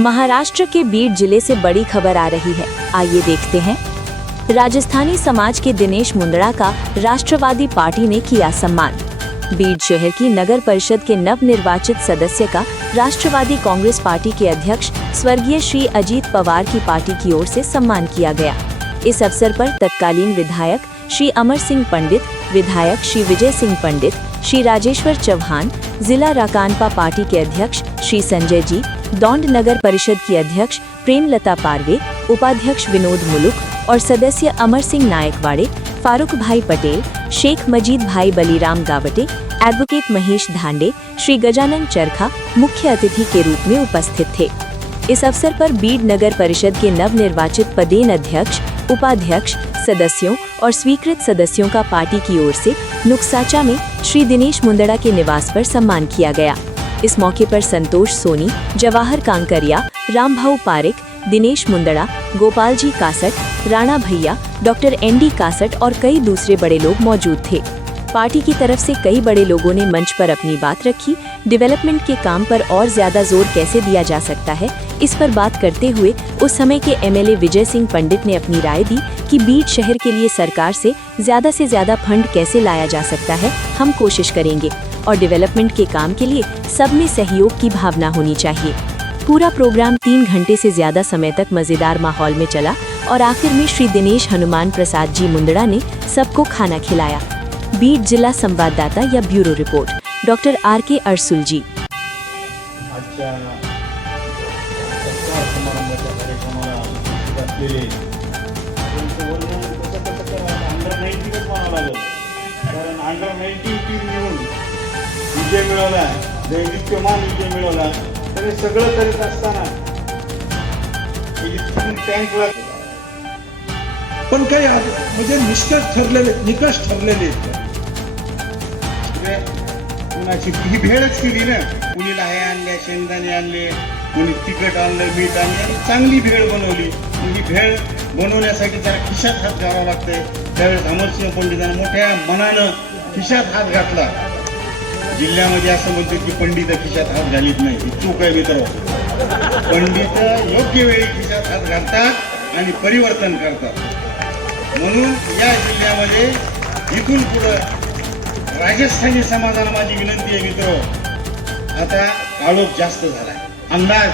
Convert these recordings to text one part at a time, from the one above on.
महाराष्ट्र के बीड जिले से बड़ी खबर आ रही है, आइए देखते हैं। राजस्थानी समाज के दिनेश मुंदड़ा का राष्ट्रवादी पार्टी ने किया सम्मान। बीड शहर की नगर परिषद के नवनिर्वाचित सदस्य का राष्ट्रवादी कांग्रेस पार्टी के अध्यक्ष स्वर्गीय श्री अजीत पवार की पार्टी की ओर से सम्मान किया गया। इस अवसर पर तत्कालीन विधायक श्री अमर सिंह पंडित, विधायक श्री विजय सिंह पंडित, श्री राजेश्वर चौहान, जिला राकांपा पार्टी के अध्यक्ष श्री संजय जी, दौंड नगर परिषद की अध्यक्ष प्रेमलता पारवे, उपाध्यक्ष विनोद मुलुक और सदस्य अमर सिंह नायकवाड़े, फारूक भाई पटेल, शेख मजीद भाई बलीराम गावटे, एडवोकेट महेश धांडे, श्री गजानन चरखा मुख्य अतिथि के रूप में उपस्थित थे। इस अवसर पर बीड नगर परिषद के नवनिर्वाचित पदेन अध्यक्ष, उपाध्यक्ष, सदस्यों और स्वीकृत सदस्यों का पार्टी की ओर से नुकसाचा में श्री दिनेश मुंदड़ा के निवास पर सम्मान किया गया। इस मौके पर संतोष सोनी, जवाहर कांकरिया, रामभाऊ पारिक, दिनेश मुंदड़ा, गोपाल जी कासट, राणा भैया, डॉक्टर एनडी कासट और कई दूसरे बड़े लोग मौजूद थे। पार्टी की तरफ से कई बड़े लोगों ने मंच पर अपनी बात रखी। डेवलपमेंट के काम पर और ज्यादा जोर कैसे दिया जा सकता है, इस पर बात करते हुए उस समय के एमएलए विजय सिंह पंडित ने अपनी राय दी कि बीड शहर के लिए सरकार से ज्यादा फंड कैसे लाया जा सकता है, हम कोशिश करेंगे और डेवलपमेंट के काम के लिए सब में सहयोग की भावना होनी चाहिए। पूरा प्रोग्राम 3 घंटे से ज्यादा समय तक मजेदार माहौल में चला और आखिर में श्री दिनेश हनुमान प्रसाद जी मुंदड़ा ने सबको खाना खिलाया। बीड जिला संवाददाता या ब्यूरो रिपोर्ट, डॉक्टर आर.के. अरसुल जी। अंडर 19 टीम मिळून विजय मिळवला, दैदिप्यमान विजय मिळवला, तर हे सगळं करीत असताना टँकला पण काही म्हणजे निकष ठरलेले कुणाची ही भेळच केली ना, कुणी लाह्या आणल्या, शेंगदाणे आणले, कुणी तिखट आणलं, मीठ आणले आणि चांगली भेळ बनवली। ही भेळ बनवण्यासाठी त्याला खिशात हात घालावा लागतंय। त्यावेळेस अमरसिंह पंडितांनी मोठ्या मनानं खिशात हात घातला। जिल्ह्यामध्ये असं म्हणतो की पंडित खिशात हात घालीत नाही, ही चूक आहे मित्र। पंडित योग्य वेळी खिशात हात घालतात आणि परिवर्तन करतात। म्हणून या जिल्ह्यामध्ये इथून पुढं राजस्थानी समाजाला माझी विनंती आहे मित्र, आता आळोप जास्त झालाय, अंदाज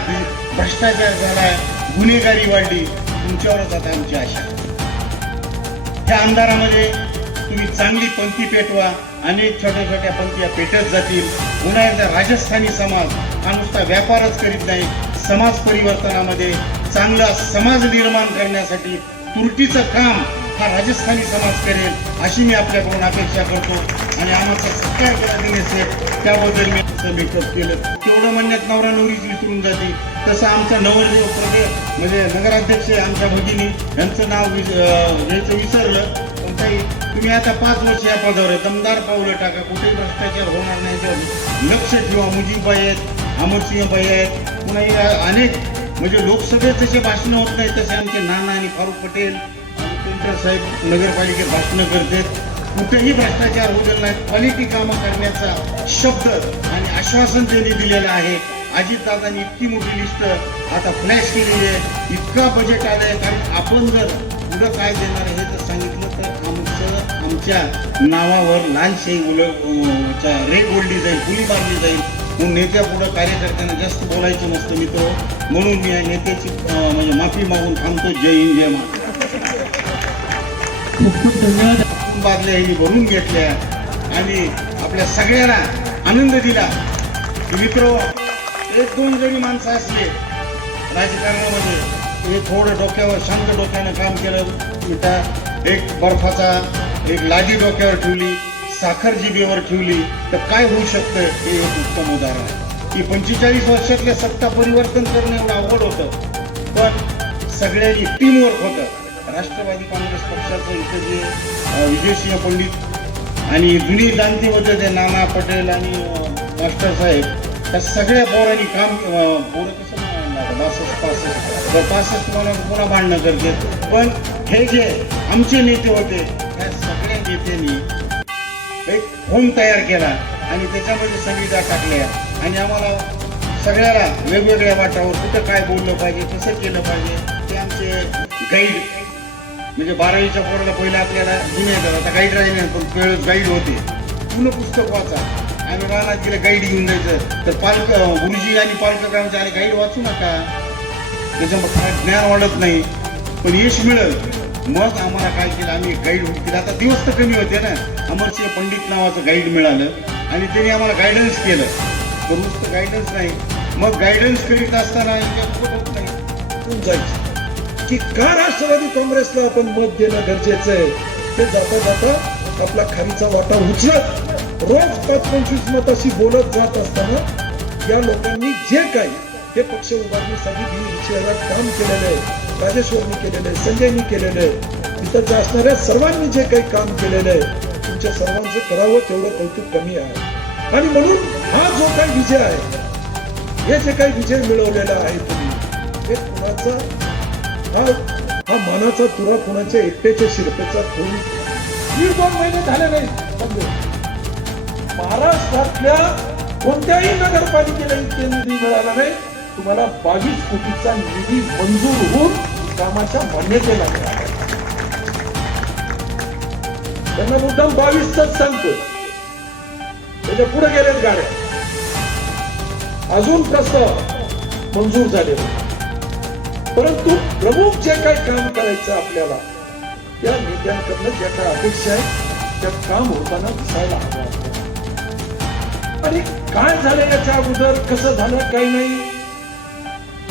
भ्रष्टाचार झालाय, गुन्हेगारी वाढली, तुमच्यावरच आता आमची आशा। ह्या अंधारामध्ये तुम्ही चांगली पंक्ती पेटवा, अनेक छोट्या पंक्त्या पेटत जातील। पुन्हा एकदा राजस्थानी समाज हा नुसता व्यापारच करीत नाही, समाज परिवर्तनामध्ये चांगला समाज निर्माण करण्यासाठी तुरटीचं काम हा राजस्थानी समाज करेल अशी मी आपल्याकडून अपेक्षा करतो। आणि आमचा सत्कार केला दिनेश, त्याबद्दल मी मेकअप केलं। तेवढं म्हणण्यात नवरा नवरीच विसरून जाते, तसं आमचा नवरदेव म्हणजे नगराध्यक्ष आमच्या भगिनी यांचं नाव घ्यायचं विसरलं। पण काही तुम्ही आता 5 वर्ष या पदावर आहे, दमदार पावलं टाका, कुठेही भ्रष्टाचार होणार नाही याच्यावर लक्ष ठेवा। मुजीबाई आहेत, अमरसिंहबाई आहेत, पुन्हा अनेक म्हणजे लोकसभेत जसे भाषणं होत नाही तसे आमचे नाना आणि फारूक पटेल पेंटर साहेब नगरपालिकेत भाषणं करतात। कुठेही भ्रष्टाचार होईल नाही, क्वालिटी कामं करण्याचा शब्द आणि आश्वासन त्यांनी दिलेलं आहे। अजितदादांनी इतकी मोठी लिस्ट आता फ्लॅश केलेली आहे, इतका बजेट आलंय, कारण आपण जर पुढं काय देणार हे जर सांगितलं तर आमच्या नावावर लालशाही रेग ओढली जाईल, गुली मारली जाईल। म्हणून नेत्या पुढं कार्यकर्त्यांना जास्त बोलायचं नसतं मित्र, म्हणून मी या नेत्याची म्हणजे माफी मागून थांबतो। जय हिंद, जय महाराष्ट्र। खूप धन्यवाद। बादल्या ह्यांनी भरून घेतल्या आणि आपल्या सगळ्यांना आनंद दिला। मित्र, 1-2 जरी माणसं असले राजकारणामध्ये, हे थोडं डोक्यावर शांत डोक्यानं काम केलं, एक बर्फाचा एक लादी डोक्यावर ठेवली, साखर जिभेवर ठेवली तर काय होऊ शकतं हे एक उत्तम उदाहरण आहे। की 45 वर्षातल्या सत्ता परिवर्तन करणं एवढं अवघड होतं, पण सगळ्यांनी टीमवर्क होतं। राष्ट्रवादी काँग्रेस पक्षाचं इथं जे विजयसिंह पंडित आणि जुनी जाणते होते ते नाना पटेल आणि मास्टर साहेब, त्या सगळ्या पोरांनी काम पोरं कसं म्हणणार 65 मला पुन्हा भांडणं करते। पण हे जे आमचे नेते होते त्या सगळ्या नेत्यांनी एक होम तयार केला आणि त्याच्यामध्ये संविधा टाकल्या आणि आम्हाला सगळ्याला वेगवेगळ्या वाटावर कुठं काय बोललं पाहिजे, कसं केलं पाहिजे, ते आमचे गाईड म्हणजे 12वीच्या पोराला पहिलं आपल्याला जुने येतात, आता गाईड राहिले नाही, पण वेळेस गाईड होते. पूर्ण पुस्तक वाचा. आम्ही रानात गेलं गाईड घेऊन जायचं, तर गुरुजी आणि पालक काय म्हणते, अरे गाईड वाचू नका, त्याच्यामुळे काय ज्ञान वाढत नाही, पण यश मिळेल. मग आम्हाला काय केलं, आम्ही गाईड केलं. आता दिवस तर कमी होते ना, अमरसिंह पंडित नावाचं गाईड मिळालं आणि त्यांनी आम्हाला गायडन्स केलं. पण नुसतं गायडन्स नाही, मग गायडन्स करीत असताना होत नाही तून जायचं की का राष्ट्रवादी काँग्रेसला आपण मत देणं गरजेचं आहे. ते जाता जाता आपला खारीचा वाटा उचलत रोज 5-25 मताशी बोलत जात असताना या लोकांनी जे काही हे पक्ष उभारणीसाठी बीड शहरात काम केलेलं आहे, राजेश्वरनी केलेलं आहे, संजयनी केलेलं आहे, इथं असणाऱ्या सर्वांनी जे काही काम केलेलं आहे, तुमच्या सर्वांचं करावं तेवढं कौतुक कमी आहे. आणि म्हणून हा जो काही विजय आहे, हे जे काही विजय मिळवलेला आहे तुम्ही, हे कुणाचा हा मानाचा तुरा कुणाच्या एकट्याच्या शिरपेचा ठेवून 1-2 महिने झाले नाही. महाराष्ट्रातल्या कोणत्याही नगरपालिकेला इतके निधी मिळाला नाही. तुम्हाला 22 कोटीचा निधी मंजूर होऊन कामाच्या मान्यतेला मिळाला. त्यांना मुद्दाम 22च सांगतो, त्याच्या पुढे गेलेत गाड्या, अजून प्रस्ताव मंजूर झाले. परंतु प्रमुख जे काही काम करायचं आपल्याला, त्या नेत्यांकडनं ज्या काही अपेक्षा आहे त्या काम होताना दिसायला हवं. आणि काय झालं याच्या अगोदर, कसं झालं काही नाही.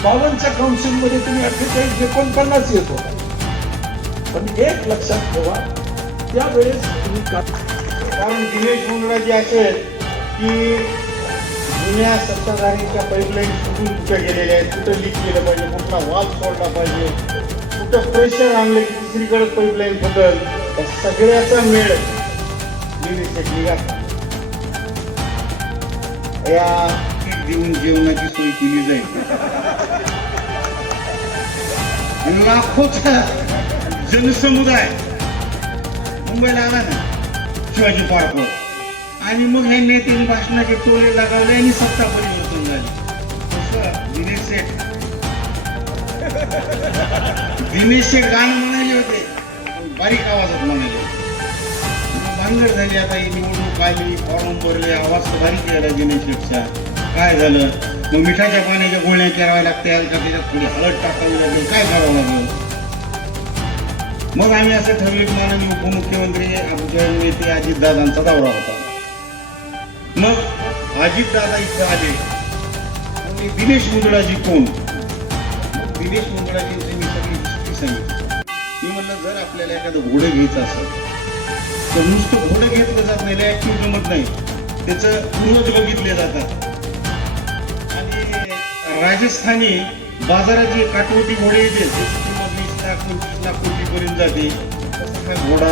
52च्या काउन्सिलमध्ये तुम्ही 48-49 येत होता. पण एक लक्षात ठेवा, त्यावेळेस तुम्ही कारण दिनेश मुंडे असेल की जुन्या सत्ताधारीच्या पाईपलाईन कुठून कुठे गेलेल्या आहेत, कुठं लीक केलं पाहिजे, कुठला वाल्व सोडला पाहिजे, कुठं प्रेशर आणलं की दुसरीकडे पाईपलाईन बदल, या सगळ्याचा मेळ दिनेश शेट्टी घातला. या देऊन जेवणाची सोय केली जाईल. लाखोचा जनसमुदाय मुंबईला आला ना शिवाजी पार्कवर, आणि मग ह्या नेत्यांनी भाषणाचे टोले लगावले आणि सत्ता परिवर्तन झाली. तसं दिनेश शेठ गाणं म्हणाले होते, बारीक आवाजात म्हणाले. भानगड झाली, आता ही निवडणूक आली, फॉर्म भरले, आवाज तर बारीक यायला दिनेश शेठचा. काय झालं, मग मिठाच्या पाण्याच्या गोळण्या कराव्या लागतील का, त्याच्यात थोडी हळद टाकावी लागेल, काय करावं लागेल. मग आम्ही असं ठरवलं की माननीय उपमुख्यमंत्री आमच्या नेते अजितदादांचा दौरा होता. मग अजितदादा इथं आले आणि दिनेश मुंदडाजी कोण. मग दिनेश मुंदडाजींची मी सगळी हिस्ट्री सांगितली. मी म्हणलं, जर आपल्याला एखादं घोडं घ्यायचं असेल तर नुसतं घोडं घेतलं जात नाही, ऍक्टिव्ह जमत नाही, त्याचं पूर्वज बघितले जातात. आणि राजस्थानी बाजारात जे काटवटी घोडे येते त्याची किंमत 20 लाख 25 लाख कोटीपर्यंत जाते. तसा हा घोडा